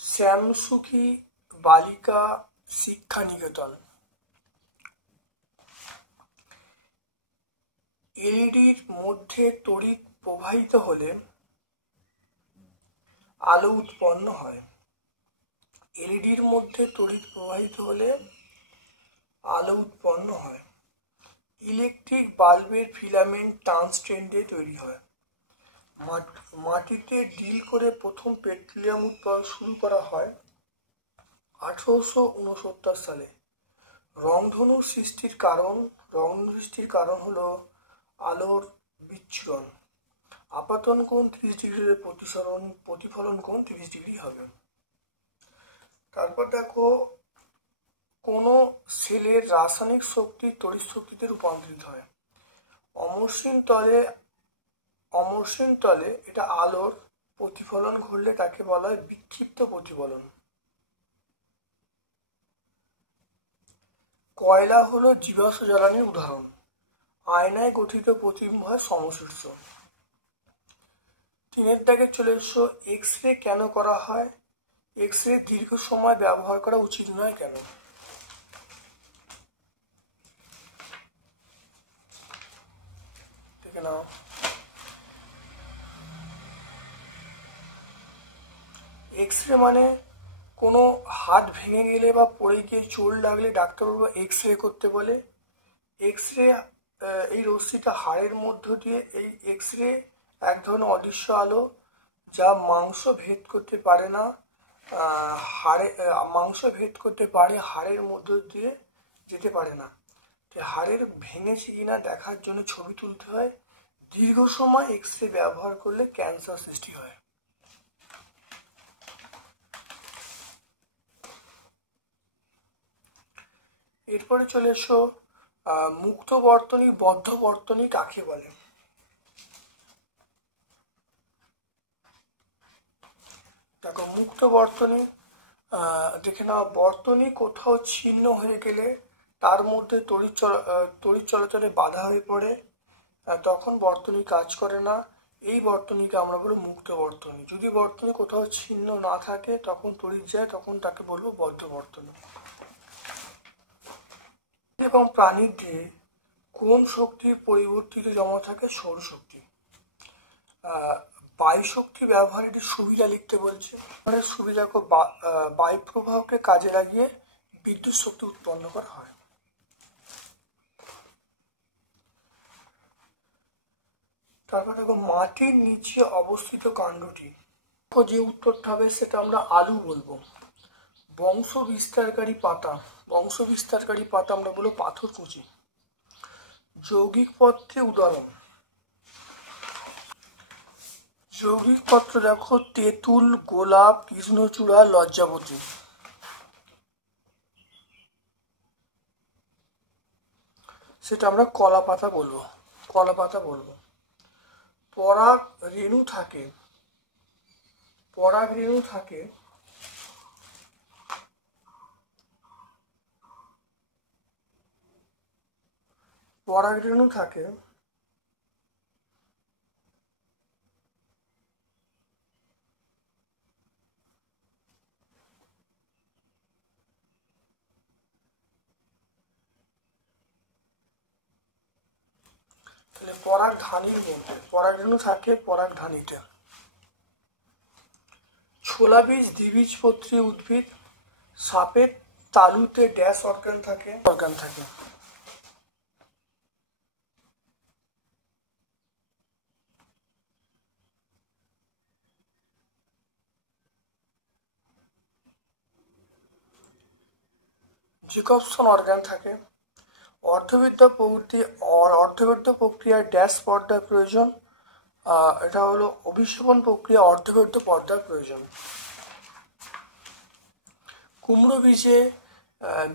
শ্যামসুখী বালিকা শিক্ষা নিকেতন। এলইডির মধ্যে তড়িৎ প্রবাহিত হলে আলো উৎপন্ন হয়। এলইডির মধ্যে তড়িৎ প্রবাহিত হলে আলো উৎপন্ন হয়। ইলেকট্রিক বাল্বের ফিলামেন্ট ট্রান্সস্ট্যান্ডে তৈরি হয়। মাটিতে ড্রিল করে প্রথম পেট্রোলিয়াম উৎপাদন শুরু করা হয় 1869 সালে। রংধনু সৃষ্টির কারণ হলো আলোর বিচ্ছুরণ। আপাতন কোণ 30 ডিগ্রি, প্রতিফলন কোণ 30 ডিগ্রি হবে। তারপর দেখো, কোন সেলের রাসায়নিক শক্তি তড়িৎ শক্তিতে রূপান্তরিত হয়। অমসৃণ তলে এটা আলোর প্রতিফলন ঘটলে তাকে বলা হয় বিক্ষিপ্ত প্রতিফলন। কয়লা হলো জীবাশ্ম জ্বালানির উদাহরণ। আয়নায় গঠিত প্রতিবিম্ব হয় সমশীর্ষ। 3 দাগে চলে এসো, এক্স রে কেন করা হয়? এক্স রে দীর্ঘ সময় ব্যবহার করা উচিত নয় কেন? দেখে নাও। এক্স রে মানে কোনো হাত ভেঙে গেলে বা পড়ে গিয়ে চোট লাগলে ডাক্তারবাবু এক্স রে করতে বলে। এক্স রে, এই রশ্মিটা হাড়ের মধ্য দিয়ে, এই এক্স রে এক ধরনের অদৃশ্য আলো যা মাংস ভেদ করতে পারে না, মাংস ভেদ করতে পারে, হাড়ের মধ্য দিয়ে যেতে পারে না। হাড়ের ভেঙেছে কিনা দেখার জন্য ছবি তুলতে হয়। দীর্ঘ সময় এক্স রে ব্যবহার করলে ক্যান্সার সৃষ্টি হয়। এরপরে চলে এসো, মুক্ত বর্তনী বদ্ধ বর্তনী কাকে বলে? দেখো, মুক্ত বর্তনী দেখে নাও। বর্তনী কোথাও ছিন্ন হয়ে গেলে তার মধ্যে তড়িৎ চলাচলে বাধা হয়ে পড়ে, তখন বর্তনী কাজ করে না। এই বর্তনীকে আমরা বলবো মুক্ত বর্তনী। যদি বর্তনী কোথাও ছিন্ন না থাকে, তখন তড়িৎ যায়, তখন তাকে বলবো বদ্ধ বর্তনী। এবং প্রাণীর দেহে কোন শক্তির পরিবর্তিত জমা থাকে? সৌরশক্তি। বায়ু শক্তি ব্যবহারের সুবিধা লিখতে বলছে। সুবিধা, বায়ু প্রবাহকে কাজে লাগিয়ে বিদ্যুৎ শক্তি উৎপন্ন করা হয়। তারপর দেখো, মাটির নিচে অবস্থিত কাণ্ডটি, যে উত্তরটা হবে সেটা আমরা আলু বলবো। বংশ বিস্তারকারী পাতা আমরা বলবো পাথরকুচি। যৌগিক পত্রে উদাহরণ। যৌগিক পত্র দেখো, তেঁতুল, গোলাপ, কৃষ্ণচূড়া, লজ্জাবতী। সেটা আমরা কলা পাতা বলবো। পরাগ রেণু থাকে পরাগধানীর মধ্যে। পরাগরেণু থাকে পরাগধানীতে। ছোলা বীজ দ্বিবীজপত্রী উদ্ভিদ। সাপের তালুতে ড্যাশ অর্গান থাকে। জ্যাকবসন অর্গান থাকে। অর্ধবৃত্ত প্রক্রিয়ায় ড্যাশ পর্দার প্রয়োজন। এটা হলো অভিশোভন প্রক্রিয়া, অর্ধবৃত্ত পর্দার প্রয়োজন। কুমড়ো বীজে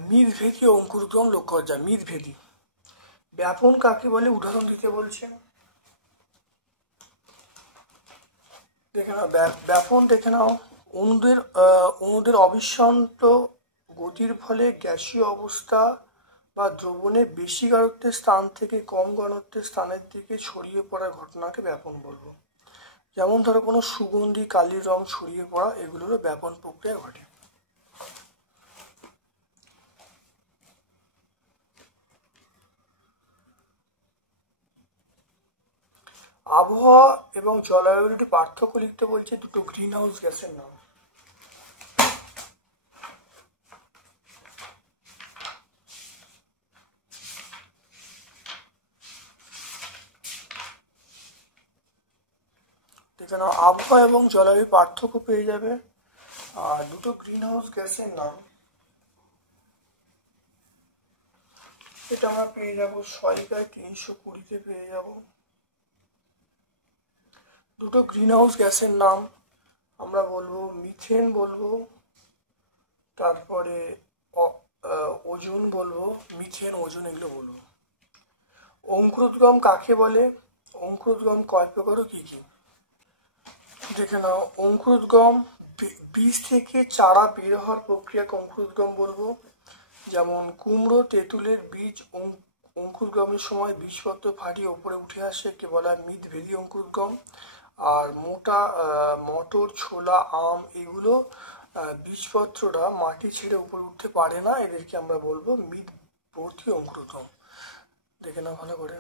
মিতভেদী অঙ্কুরোদ্গম লক্ষ্য করা যায়। মিতভেদী। ব্যাপন কাকে বলে? উদাহরণ দিতে বলছে। দেখে নাও ব্যাপন দেখে নাও। অণুদের অবিশ্রান্ত গতির ফলে গ্যাসীয় অবস্থা বা দ্রবণে বেশি ঘনত্বের স্থান থেকে কম ঘনত্বের স্থানের দিকে ছড়িয়ে পড়ার ঘটনাকে ব্যাপন বলবো। যেমন ধরো কোনো সুগন্ধি কালির রং ছড়িয়ে পড়া, এগুলোরও ব্যাপন প্রক্রিয়া ঘটে। আবহাওয়া এবং জলবায়ুর একটি পার্থক্য লিখতে বলছে, দুটো গ্রিন হাউস গ্যাসের নাম। দেখে নাও, আবহাওয়া এবং জলবায়ুর পার্থক্য পেয়ে যাবে। আর দুটো গ্রিন হাউস গ্যাসের নাম, এটা আমরা পেয়ে যাব 6/320 পেয়ে যাব। দুটো গ্রিন হাউস গ্যাসের নাম আমরা বলবো, মিথেন বলবো, তারপরে ওজোন বলবো, মিথেন ওজোন এগুলো বলবো। অঙ্কুরোদ্গম কাকে বলে? অঙ্কুরোদ্গম কয় প্রকার ও কি কি? দেখে নাও, অঙ্কুরোদ্গম বীজ থেকে চারা বের হওয়ার প্রক্রিয়াকে অঙ্কুরোদ্গম বলবো। যেমন কুমড়ো, তেঁতুলের বীজ অঙ্কুরোদ্গমের সময় বীজপত্র ফাটিয়ে ওপরে উঠে আসে, একে বলা হয় মিড ভেরি অঙ্কুরোদ্গম। আর মোটা মটর, ছোলা, আম এগুলো বীজপত্রটা মাটি ছেড়ে উপরে উঠতে পারে না, এদেরকে আমরা বলবো মিড ভর্তি অঙ্কুরোদ্গম। দেখে নাও ভালো করে।